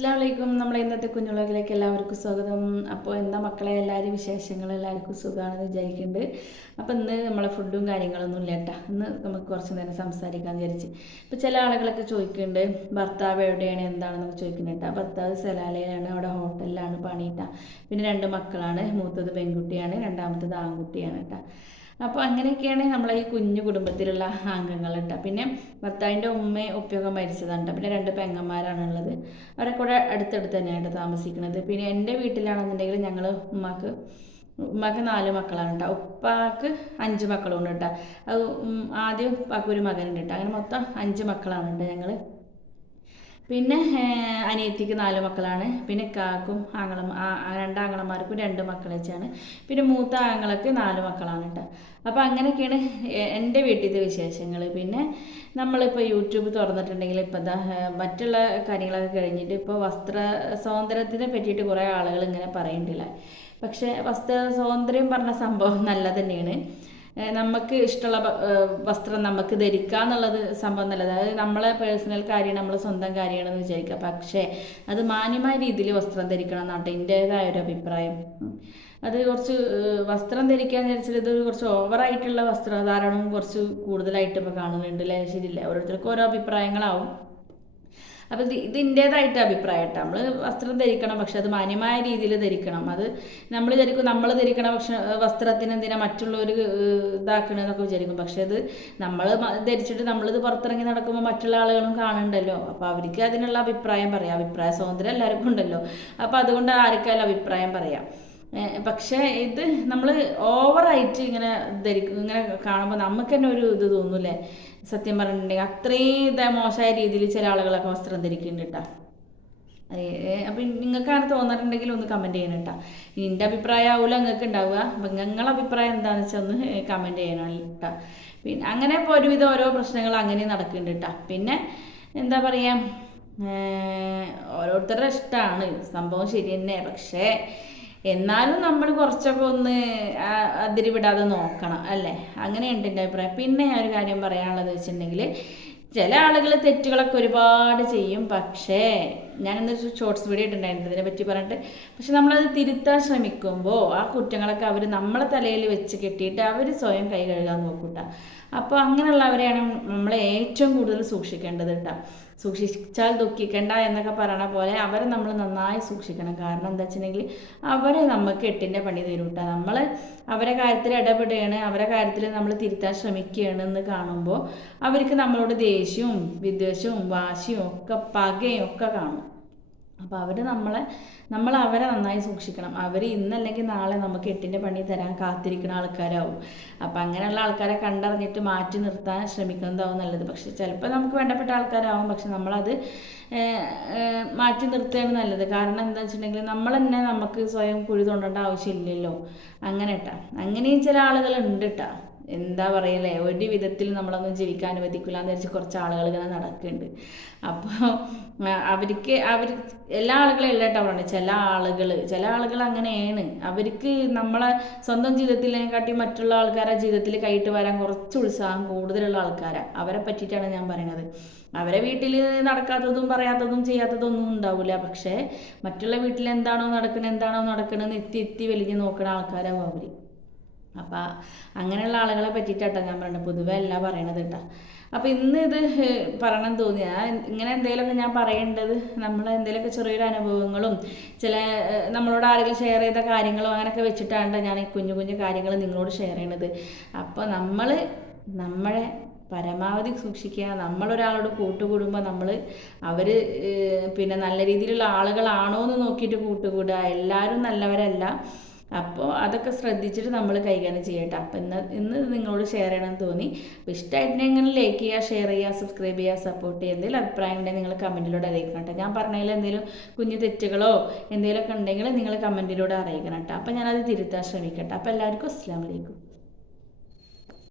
അസ്സാം വലൈക്കും നമ്മളെ ഇന്നത്തെ കുഞ്ഞുളകിലേക്ക് എല്ലാവർക്കും സ്വാഗതം. അപ്പോൾ എന്താ മക്കളെ എല്ലാവരും വിശേഷങ്ങൾ എല്ലാവർക്കും സുഖമാണെന്ന് വിചാരിക്കുന്നുണ്ട്. അപ്പോൾ ഇന്ന് നമ്മളെ ഫുഡും കാര്യങ്ങളൊന്നും ഇല്ല കേട്ടോ. ഇന്ന് നമുക്ക് കുറച്ച് നേരം സംസാരിക്കാൻ വിചാരിച്ച്. ഇപ്പോൾ ചില ആളുകളൊക്കെ ചോദിക്കുന്നുണ്ട് ഭർത്താവ് എവിടെയാണ്? എന്താണെന്നൊക്കെ ചോദിക്കുന്നുണ്ട് കേട്ടോ. ഭർത്താവ് സലാലയിലാണ് അവിടെ ഹോട്ടലിലാണ് പണിയിട്ട പിന്നെ രണ്ട് മക്കളാണ് മൂത്തത് പെൺകുട്ടിയാണ് രണ്ടാമത്തത് ആൺകുട്ടിയാണ് കേട്ടോ. അപ്പോൾ അങ്ങനെയൊക്കെയാണ് നമ്മളെ ഈ കുഞ്ഞു കുടുംബത്തിലുള്ള അംഗങ്ങൾ കേട്ടോ. പിന്നെ ഭർത്താവിന്റെ ഉമ്മയും ഉപ്പയൊക്കെ മരിച്ചതാണ് കേട്ടോ. പിന്നെ രണ്ട് പെങ്ങന്മാരാണ് ഉള്ളത്. അവരെ കൂടെ അടുത്തടുത്ത് തന്നെയാണ് താമസിക്കുന്നത്. പിന്നെ എന്റെ വീട്ടിലാണെന്നുണ്ടെങ്കിൽ ഞങ്ങൾ ഉമ്മാക്ക് ഉമ്മാക്ക് നാല് മക്കളാണ് കേട്ടോ. ഉപ്പാക്ക് അഞ്ച് മക്കളുണ്ട് കേട്ടോ. ആദ്യം ഉപ്പാക്ക് ഒരു മകനുണ്ട് കേട്ടോ. അങ്ങനെ മൊത്തം അഞ്ച് മക്കളാണ് കേട്ടോ ഞങ്ങൾ. പിന്നെ അനിയത്തിക്ക് നാല് മക്കളാണ്. പിന്നെ കാക്കും ആങ്ങളും രണ്ട് രണ്ട് മക്കൾ വെച്ചാണ്. പിന്നെ മൂത്ത ആങ്ങളക്ക് നാല് മക്കളാണ് കേട്ടോ അപ്പോൾ അങ്ങനെയൊക്കെയാണ് എന്റെ വീട്ടിലത്തെ വിശേഷങ്ങൾ പിന്നെ നമ്മളിപ്പോൾ യൂട്യൂബ് തുറന്നിട്ടുണ്ടെങ്കിൽ ഇപ്പോൾ എന്താ മറ്റുള്ള കാര്യങ്ങളൊക്കെ കഴിഞ്ഞിട്ട് ഇപ്പോൾ വസ്ത്ര സ്വാതന്ത്ര്യത്തിനെ പറ്റിയിട്ട് കുറേ ആളുകൾ ഇങ്ങനെ പറയുന്നില്ല പക്ഷേ വസ്ത്ര സ്വാതന്ത്ര്യം പറഞ്ഞ സംഭവം നല്ല തന്നെയാണ്. നമുക്ക് ഇഷ്ടമുള്ള വസ്ത്രം നമുക്ക് ധരിക്കുക എന്നുള്ളത് സംഭവം നല്ലത്. അതായത് നമ്മളെ പേഴ്സണൽ കാര്യമാണ് നമ്മൾ സ്വന്തം കാര്യമാണെന്ന് വിചാരിക്കുക പക്ഷേ അത് മാന്യമായ രീതിയിൽ വസ്ത്രം ധരിക്കണം എന്നാട്ടെ എന്റേതായ ഒരു അഭിപ്രായം. അത് കുറച്ച് വസ്ത്രം ധരിക്കാൻ വിചാരിച്ചാൽ ഇത് കുറച്ച് ഓവറായിട്ടുള്ള വസ്ത്രധാരണവും കുറച്ച് കൂടുതലായിട്ട് ഇപ്പോൾ കാണുന്നുണ്ട് അല്ലേ ശരിയില്ല? ഓരോരുത്തർക്കും ഓരോ അഭിപ്രായങ്ങളാവും. അപ്പോൾ ഇത് ഇതിന്റേതായിട്ട് അഭിപ്രായം നമ്മൾ വസ്ത്രം ധരിക്കണം പക്ഷെ അത് മാന്യമായ രീതിയിൽ ധരിക്കണം. അത് നമ്മൾ ധരിക്കും നമ്മൾ ധരിക്കണ പക്ഷെ വസ്ത്രത്തിന് എന്തിനാ മറ്റുള്ളവർ ഇതാക്കണമെന്നൊക്കെ വിചാരിക്കും. പക്ഷെ അത് നമ്മൾ ധരിച്ചിട്ട് നമ്മളിത് പുറത്തിറങ്ങി നടക്കുമ്പോൾ മറ്റുള്ള ആളുകളും കാണണ്ടല്ലോ. അപ്പോൾ അവർക്ക് അതിനുള്ള അഭിപ്രായം പറയാം. അഭിപ്രായ സ്വാതന്ത്ര്യം എല്ലാവർക്കും ഉണ്ടല്ലോ. അപ്പോൾ അതുകൊണ്ട് ആർക്കായാലും അഭിപ്രായം പറയാം. പക്ഷേ ഇത് നമ്മൾ ഓവറായിട്ട് ഇങ്ങനെ ധരിക്കും ഇങ്ങനെ കാണുമ്പോൾ നമുക്ക് തന്നെ ഒരു ഇത് തോന്നൂലേ സത്യം പറഞ്ഞിട്ടുണ്ടെങ്കിൽ അത്രയും ഇത് മോശമായ രീതിയിൽ ചില ആളുകളൊക്കെ വസ്ത്രം ധരിക്കുന്നുണ്ട് കേട്ടോ. അപ്പം നിങ്ങൾക്ക് അങ്ങനെ തോന്നാറുണ്ടെങ്കിൽ ഒന്ന് കമന്റ് ചെയ്യണം കേട്ടോ. നിന്റെ അഭിപ്രായം ആവില്ല നിങ്ങൾക്ക് ഉണ്ടാവുക. അപ്പം നിങ്ങളെ അഭിപ്രായം എന്താണെന്ന് വെച്ചാൽ ഒന്ന് കമന്റ് ചെയ്യണം കേട്ടോ. പിന്നെ അങ്ങനെ ഒരുവിധം ഓരോ പ്രശ്നങ്ങൾ അങ്ങനെ നടക്കുന്നുണ്ട് കേട്ടോ. പിന്നെ എന്താ പറയുക ഓരോരുത്തരുടെ ഇഷ്ടമാണ് സംഭവം ശരി തന്നെ. പക്ഷേ എന്നാലും നമ്മൾ കുറച്ചൊക്കെ ഒന്ന് അതിരിവിടാതെ വിടാതെ നോക്കണം അല്ലേ? അങ്ങനെയുണ്ട് എന്റെ അഭിപ്രായം. പിന്നെ ഞാൻ ഒരു കാര്യം പറയാനുള്ളത് വെച്ചിട്ടുണ്ടെങ്കിൽ ചില ആളുകൾ തെറ്റുകളൊക്കെ ഒരുപാട് ചെയ്യും. പക്ഷേ ഞാനിന്ന് ഷോർട്സ് വീഡിയോ ഇട്ടിട്ടുണ്ടായിരുന്നു. ഇതിനെ പറ്റി പറഞ്ഞിട്ട് പക്ഷെ നമ്മളത് തിരുത്താൻ ശ്രമിക്കുമ്പോൾ ആ കുറ്റങ്ങളൊക്കെ അവർ നമ്മളെ തലയിൽ വെച്ച് കെട്ടിയിട്ട് അവർ സ്വയം കൈ കഴുകാൻ നോക്കൂട്ട. അപ്പോൾ അങ്ങനെയുള്ളവരെയാണ് നമ്മൾ ഏറ്റവും കൂടുതൽ സൂക്ഷിക്കേണ്ടത് കേട്ടോ സൂക്ഷിച്ചാൽ ദുഃഖിക്കണ്ട എന്നൊക്കെ പറയണ പോലെ അവരെ നമ്മൾ നന്നായി സൂക്ഷിക്കണം. കാരണം എന്താ വെച്ചിട്ടുണ്ടെങ്കിൽ അവരെ നമുക്ക് എട്ടിന്റെ പണി തരും കേട്ടോ. നമ്മൾ അവരെ കാര്യത്തിൽ ഇടപെടുകയാണ് അവരെ കാര്യത്തിൽ നമ്മൾ തിരുത്താൻ ശ്രമിക്കുകയാണ് എന്ന് കാണുമ്പോൾ അവർക്ക് നമ്മളോട് ദേഷ്യവും വിദ്വേഷവും വാശിയും ഒക്കെ പകയും ഒക്കെ കാണും. അപ്പോൾ അവർ നമ്മളെ നമ്മൾ അവരെ നന്നായി സൂക്ഷിക്കണം. അവർ ഇന്നല്ലെങ്കിൽ നാളെ നമുക്ക് എട്ടിന്റെ പണി തരാൻ കാത്തിരിക്കുന്ന ആൾക്കാരാവും. അപ്പോൾ അങ്ങനെയുള്ള ആൾക്കാരെ കണ്ടറിഞ്ഞിട്ട് മാറ്റി നിർത്താൻ ശ്രമിക്കുന്നതാവും നല്ലത്. പക്ഷെ ചിലപ്പോൾ നമുക്ക് വേണ്ടപ്പെട്ട ആൾക്കാരാവും. പക്ഷെ നമ്മളത് മാറ്റി നിർത്തുകയാണ് നല്ലത്. കാരണം എന്താ വെച്ചിട്ടുണ്ടെങ്കിൽ നമ്മൾ തന്നെ നമുക്ക് സ്വയം കുഴി തോണ്ടേണ്ട ആവശ്യമില്ലല്ലോ. അങ്ങനെ അങ്ങനെയും ചില ആളുകളുണ്ട് കേട്ടാ എന്താ പറയല്ലേ ഒരു വിധത്തിൽ നമ്മളൊന്നും ജീവിക്കാൻ അനുവദിക്കില്ല എന്ന് വെച്ച് കുറച്ച് ആളുകൾ ഇങ്ങനെ നടക്കുന്നുണ്ട് അപ്പോൾ അവർക്ക് അവർ എല്ലാ ആളുകളും എല്ലാ പറയുന്നത് ചില ആളുകൾ ചില ആളുകൾ അങ്ങനെയാണ്. അവർക്ക് നമ്മളെ സ്വന്തം ജീവിതത്തിനെക്കാട്ടി മറ്റുള്ള ആൾക്കാരെ ജീവിതത്തിൽ കൈയിട്ട് വരാൻ കുറച്ച് ഉത്സാഹം കൂടുതലുള്ള ആൾക്കാരാണ് അവരെ പറ്റിയിട്ടാണ് ഞാൻ പറയുന്നത് അവരെ വീട്ടിൽ നടക്കാത്തതും പറയാത്തതും ചെയ്യാത്തതും ഒന്നും ഉണ്ടാവില്ല പക്ഷേ മറ്റുള്ള വീട്ടിൽ എന്താണോ നടക്കുന്നത് എന്താണോ നടക്കുന്നത് എത്തി എത്തി വലിഞ്ഞ് നോക്കുന്ന ആൾക്കാരാവും അവർ അപ്പം അങ്ങനെയുള്ള ആളുകളെ പറ്റിയിട്ടാട്ടോ ഞാൻ പറയുന്നത് പൊതുവെ അല്ല പറയണത് കേട്ടോ അപ്പോൾ ഇന്ന് ഇത് പറയണം തോന്നി. ഇങ്ങനെ എന്തെങ്കിലുമൊക്കെ ഞാൻ പറയേണ്ടത് നമ്മൾ എന്തെങ്കിലുമൊക്കെ ചെറിയൊരു അനുഭവങ്ങളും ചില നമ്മളോട് ആരെങ്കിലും ഷെയർ ചെയ്ത കാര്യങ്ങളും അങ്ങനെയൊക്കെ വെച്ചിട്ടാണ് ഞാൻ ഈ കുഞ്ഞു കുഞ്ഞു കാര്യങ്ങൾ നിങ്ങളോട് ഷെയർ ചെയ്യണത്. അപ്പോൾ നമ്മൾ നമ്മളെ പരമാവധി സൂക്ഷിക്കുക. നമ്മളൊരാളോട് കൂട്ടുകൂടുമ്പോൾ നമ്മൾ അവർ പിന്നെ നല്ല രീതിയിലുള്ള ആളുകളാണോ എന്ന് നോക്കിയിട്ട് കൂട്ടുകൂടുക എല്ലാവരും നല്ലവരല്ല. അപ്പോൾ അതൊക്കെ ശ്രദ്ധിച്ചിട്ട് നമ്മൾ കൈകാര്യം ചെയ്യട്ടെ. അപ്പം ഇന്ന് ഇന്ന് നിങ്ങളോട് ഷെയർ ചെയ്യണമെന്ന് തോന്നി. അപ്പോൾ ഇഷ്ടമായിട്ടുണ്ടെങ്കിൽ ലൈക്ക് ചെയ്യുക ഷെയർ ചെയ്യുക സബ്സ്ക്രൈബ് ചെയ്യുക സപ്പോർട്ട് ചെയ്യുക എന്തെങ്കിലും അഭിപ്രായം ഉണ്ടെങ്കിൽ നിങ്ങൾ കമന്റിലൂടെ അറിയിക്കണം കേട്ടോ ഞാൻ പറഞ്ഞതിൽ എന്തെങ്കിലും കുഞ്ഞു തെറ്റുകളോ എന്തെങ്കിലുമൊക്കെ ഉണ്ടെങ്കിൽ നിങ്ങൾ കമന്റിലൂടെ അറിയിക്കണം കേട്ടോ അപ്പോൾ ഞാനത് തിരുത്താൻ ശ്രമിക്കട്ടെ. അപ്പോൾ എല്ലാവർക്കും അസ്സാം വലൈക്കും